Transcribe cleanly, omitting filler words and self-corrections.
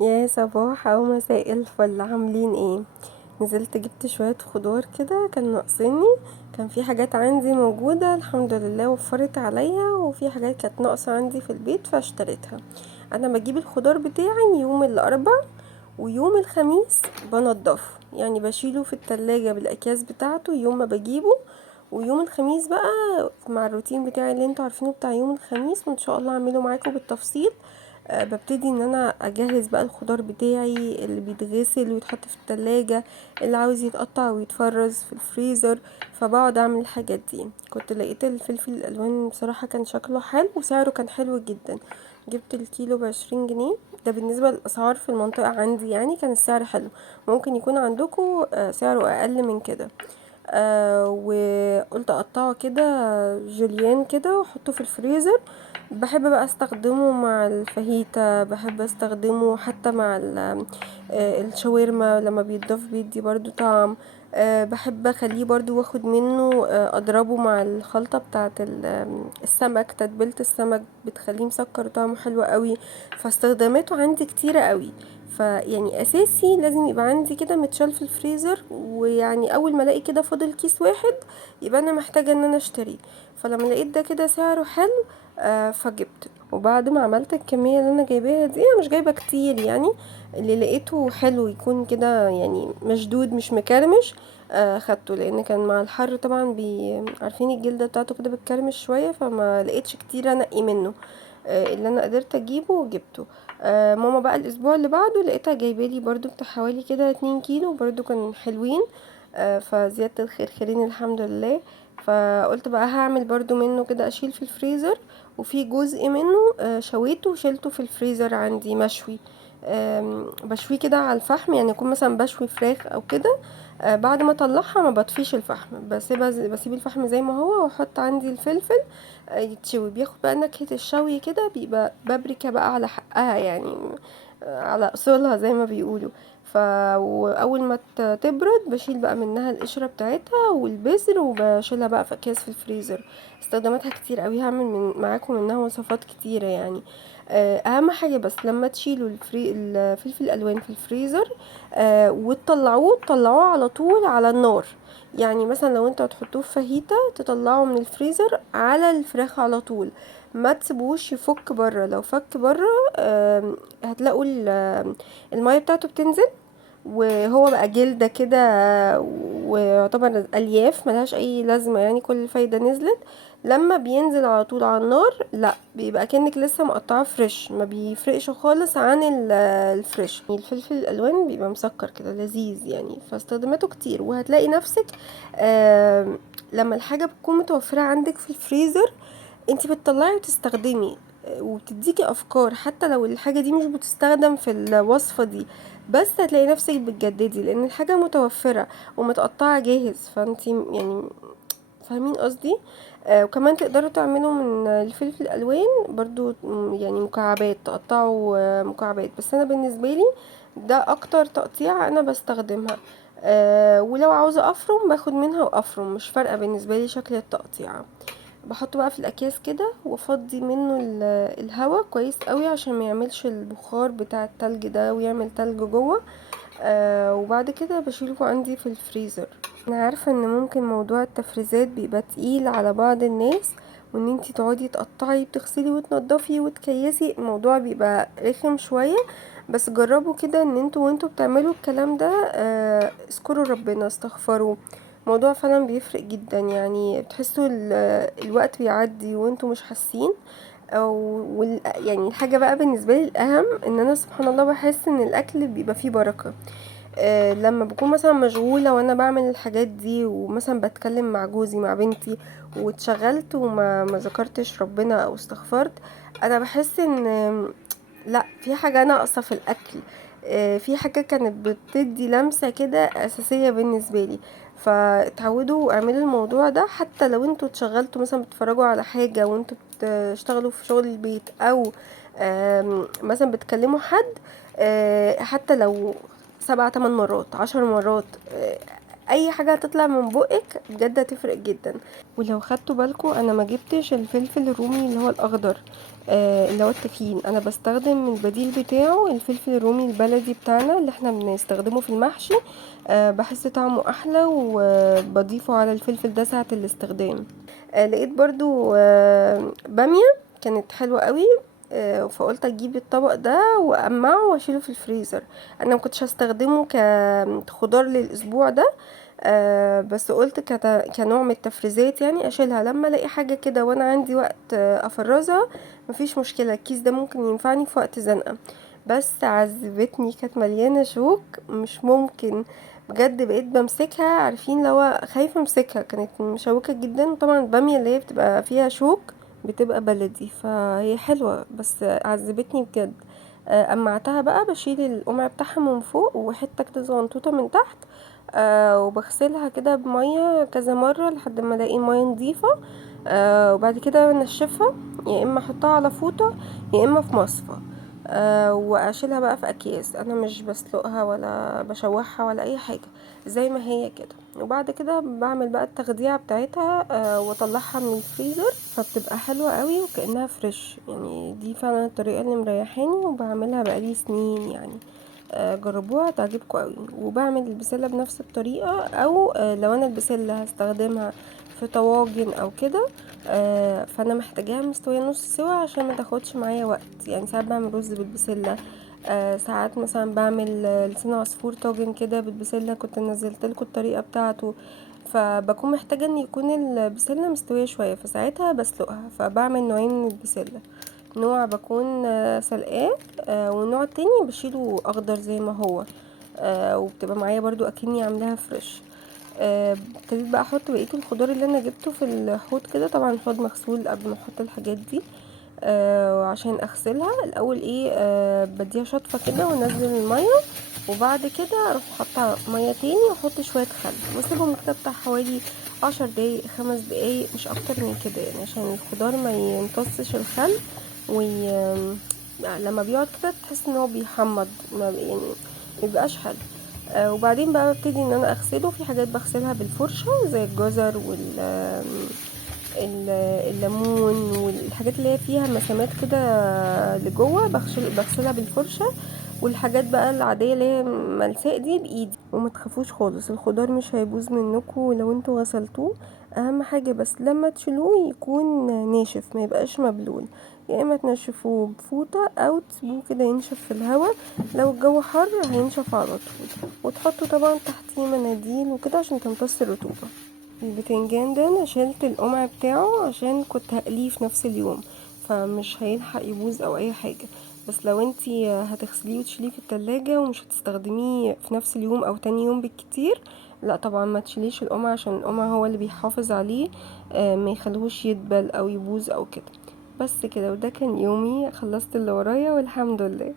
يا صباح او مساء الفل، عاملين ايه؟ نزلت جبت شوية خضار كده كان ناقصني. كان في حاجات عندي موجودة الحمد لله وفرت عليا، وفي حاجات كانت ناقصة عندي في البيت فاشتريتها. انا بجيب الخضار بتاعي يوم الاربع ويوم الخميس بنضفه، يعني بشيله في التلاجة بالاكياس بتاعته يوم ما بجيبه. ويوم الخميس بقى مع الروتين بتاعي اللي انتوا عارفينه بتاع يوم الخميس، وان شاء الله اعمله معاكم بالتفصيل. ببتدي ان انا اجهز بقى الخضار بتاعي اللي بيتغسل ويتحط في التلاجة، اللي عاوز يتقطع ويتفرز في الفريزر. فبقعد اعمل الحاجات دي. كنت لقيت الفلفل الالوان بصراحة كان شكله حلو وسعره كان حلو جدا. جبت الكيلو ب20 جنيه. ده بالنسبة للأسعار في المنطقة عندي، يعني كان السعر حلو. ممكن يكون عندكم سعره أقل من كده. وقلت اقطعه كده جوليان كده واحطه في الفريزر. بحب بقى استخدمه مع الفاهيتا، بحب استخدمه حتى مع الشاورما لما بيتضاف بيدي برضو طعم. بحب اخليه برضو واخد منه اضربه مع الخلطة بتاعة السمك، تتبيلة السمك بتخليه مسكر طعمه حلو قوي. فاستخداماته عندي كتيرة قوي. فيعني اساسي لازم يبقى عندي كده متشال في الفريزر، ويعني اول ما الاقي كده فاضل كيس واحد يبقى انا محتاجة ان انا اشتريه. فلما لقيت ده كده سعره حلو فجبت. وبعد ما عملت الكمية اللي انا جايباها دي، انا مش جايبة كتير يعني، اللي لقيته حلو يكون كده يعني مشدود مش مكرمش خدته، لان كان مع الحر طبعا عارفين الجلدة بتاعته كده بتكرمش شوية، فما لقيتش كتير انقي منه. اللي انا قدرت اجيبه وجبته. ماما بقى الاسبوع اللي بعده لقيتها جايبالي برضو بتاع حوالي كده 2 كيلو، برضو كانوا حلوين. فزيادة الخير خيرين الحمد لله. فقلت بقى هعمل برضو منه كده اشيل في الفريزر. وفي جزء منه شويته وشيلته في الفريزر عندي مشوي. بشويه كده على الفحم، يعني اكون مثلا بشوي فراخ او كده. بعد ما اطلعها ما بطفيش الفحم، بسيب الفحم زي ما هو، واحط عندي الفلفل يتشوي، بياخد بقى نكهة الشوي كده، بيبقى بابريكا بقى على حقها يعني، على اصولها زي ما بيقولوا. واول ما تبرد بشيل بقى منها القشرة بتاعتها والبذر، وبشيلها بقى في اكياس في الفريزر. استخداماتها كتير قوي، هعمل معاكم منها وصفات كتيرة يعني. اهم حاجة بس لما تشيلوا الفلفل الالوان في الفريزر تطلعوه على طول على النار. يعني مثلا لو انتوا هتحطوه في فاهيتا، تطلعوا من الفريزر على الفراخ على طول. ما تسيبوش يفك بره، لو فك بره هتلاقوا المية بتاعته بتنزل، وهو بقى جلدة كده، ويعتبر الياف ملهاش اي لازمة، يعني كل الفايدة نزلت. لما بينزل على طول على النار، لا بيبقى كأنك لسه مقطعه فريش، ما بيفرقش خالص عن الفريش. الفلفل الالوان بيبقى مسكر كده لذيذ يعني، فاستخداماته كتير. وهتلاقي نفسك لما الحاجة بتكون متوفرة عندك في الفريزر، انتي بتطلعي وتستخدمي، وبتديكي افكار حتى لو الحاجة دي مش بتستخدم في الوصفة دي، بس هتلاقي نفسك بتجددي لان الحاجة متوفرة ومتقطعة جاهز. فانتي يعني فاهمين قصدي. وكمان تقدروا تعملوا من الفلفل الالوان برضو يعني مكعبات، تقطعوا مكعبات. بس انا بالنسبه لي ده اكتر تقطيع انا بستخدمها. ولو عاوزه افرم باخد منها وافرم، مش فارقه بالنسبه لي شكل التقطيع. بحطه بقى في الاكياس كده وافضي منه الهواء كويس قوي عشان ما يعملش البخار بتاع التلج ده ويعمل تلج جوه. وبعد كده بشيله عندي في الفريزر. انا عارفه ان ممكن موضوع التفريزات بيبقى تقيل على بعض الناس، وان انتي تقعدي تقطعي بتغسلي وتنضفي وتكيسي، الموضوع بيبقى رخم شويه. بس جربوا كده ان وانتوا بتعملوا الكلام ده اذكروا ربنا، استغفروا. الموضوع فعلا بيفرق جدا، يعني بتحسوا الوقت بيعدي وانتوا مش حاسين. او يعني الحاجه بقى بالنسبه لي الاهم ان انا سبحان الله بحس ان الاكل بيبقى فيه بركه. لما بكون مثلا مشغولة وانا بعمل الحاجات دي، ومثلا بتكلم مع جوزي مع بنتي واتشغلت وما ما ذكرتش ربنا او استغفرت، انا بحس ان لا في حاجة ناقصة في الاكل. في حاجة كانت بتدي لمسة كده اساسية بالنسبة لي. فتعودوا اعملوا الموضوع ده، حتى لو انتوا اتشغلتوا مثلا بتتفرجوا على حاجة وانتوا بتشتغلوا في شغل البيت، او مثلا بتكلموا حد، حتى لو 7 8 مرات 10 مرات، اي حاجه هتطلع من بقك بجد هتفرق جدا. ولو خدتوا بالكم انا ما جبتش الفلفل الرومي اللي هو الاخضر، اللي هو التخين. انا بستخدم البديل بتاعه الفلفل الرومي البلدي بتاعنا اللي احنا بنستخدمه في المحشي. بحس طعمه احلى وبضيفه على الفلفل ده ساعه الاستخدام. لقيت برضو باميه كانت حلوه قوي. فقلت اجيب الطبق ده واقمعه واشيله في الفريزر. انا ما كنتش هستخدمه كخضار للاسبوع ده، بس قلت كنوع من التفريزات يعني اشيلها لما الاقي حاجه كده وانا عندي وقت افرزها. مفيش مشكله، الكيس ده ممكن ينفعني في وقت زنقه. بس عذبتني، كانت مليانه شوك مش ممكن. بجد بقيت بمسكها، عارفين لو خايفه امسكها، كانت مشوكه جدا. طبعا الباميه اللي هي بتبقى فيها شوك بتبقى بلدي فهي حلوه، بس عذبتني بجد. قمعتها بقى، بشيل القمع بتاعها من فوق وحته كده صغنطوطه من تحت. وبغسلها كده بميه كذا مره لحد ما الاقي ميه نظيفه. وبعد كده بنشفها، يا اما احطها على فوطه يا اما في مصفى. واشيلها بقى في اكياس. انا مش بسلقها ولا بشوحها ولا اي حاجه، زي ما هي كده. وبعد كده بعمل بقى التخديعه بتاعتها واطلعها من الفريزر، فبتبقى حلوه قوي وكانها فريش. يعني دي فعلا الطريقه اللي مريحاني وبعملها بقالي سنين يعني. جربوها تعجبكم قوي. وبعمل البسله بنفس الطريقه، او لو انا البسله هستخدمها في طواجن او كده، فانا محتاجاها مستويه نص سوا عشان ما تاخدش معايا وقت. يعني ساعات بعمل رز بالبسله، ساعات مثلا بعمل لسان عصفور طاجن كده بالبسله، كنت نزلت لكم الطريقه بتاعته. فبكون محتاجه ان يكون البسله مستويه شويه، فساعتها بسلقها. فبعمل نوعين من البسله، نوع بكون سلقاه، والنوع التاني بشيله اخضر زي ما هو. وبتبقى معايا برضو اكني عاملاها فريش. ابتديت بقى احط بقيه الخضار اللي انا جبته في الحوض كده. طبعا الحوض مغسول قبل ما احط الحاجات دي. وعشان اغسلها الاول ايه، بديها شطفه كده وانزل الميه. وبعد كده اروح حاطه ميه تاني واحط شويه خل واسيبهم كده بتاع حوالي 10 دقايق 5 دقايق، مش اكتر من كده يعني، عشان الخضار ما يمتصش الخل. وي... لما بيقعد كده تحس ان هو بيحمض، ما يعني مبيبقاش حلو. وبعدين بقى ببتدي ان انا اغسله. في حاجات بغسلها بالفرشة زي الجزر الليمون والحاجات اللي هي فيها مسامات كده لجوه، بغسلها بالفرشة. والحاجات بقى العادية اللي هي ملساء دي بايدي. وما تخافوش خالص، الخضار مش هيبوظ منكم لو انتوا غسلتوه. اهم حاجة بس لما تشيلوه يكون ناشف، ما يبقاش مبلول. يا اما تنشفوه بفوطة او تسيبوه كده ينشف في الهواء. لو الجو حر هينشف على طول. وتحطوا طبعا تحتيه مناديل وكده عشان تمتص الرطوبة. البتنجان ده انا شلت القمع بتاعه عشان كنت هقليه في نفس اليوم، فمش هيلحق يبوظ او اي حاجة. بس لو انتي هتغسليه وتشيليه في التلاجة ومش هتستخدميه في نفس اليوم او تاني يوم بالكتير، لا طبعا ما تشيليش القمع، عشان القمع هو اللي بيحافظ عليه، ما يخليهوش يدبل او يبوظ او كده. بس كده، وده كان يومي، خلصت اللي ورايا والحمد لله.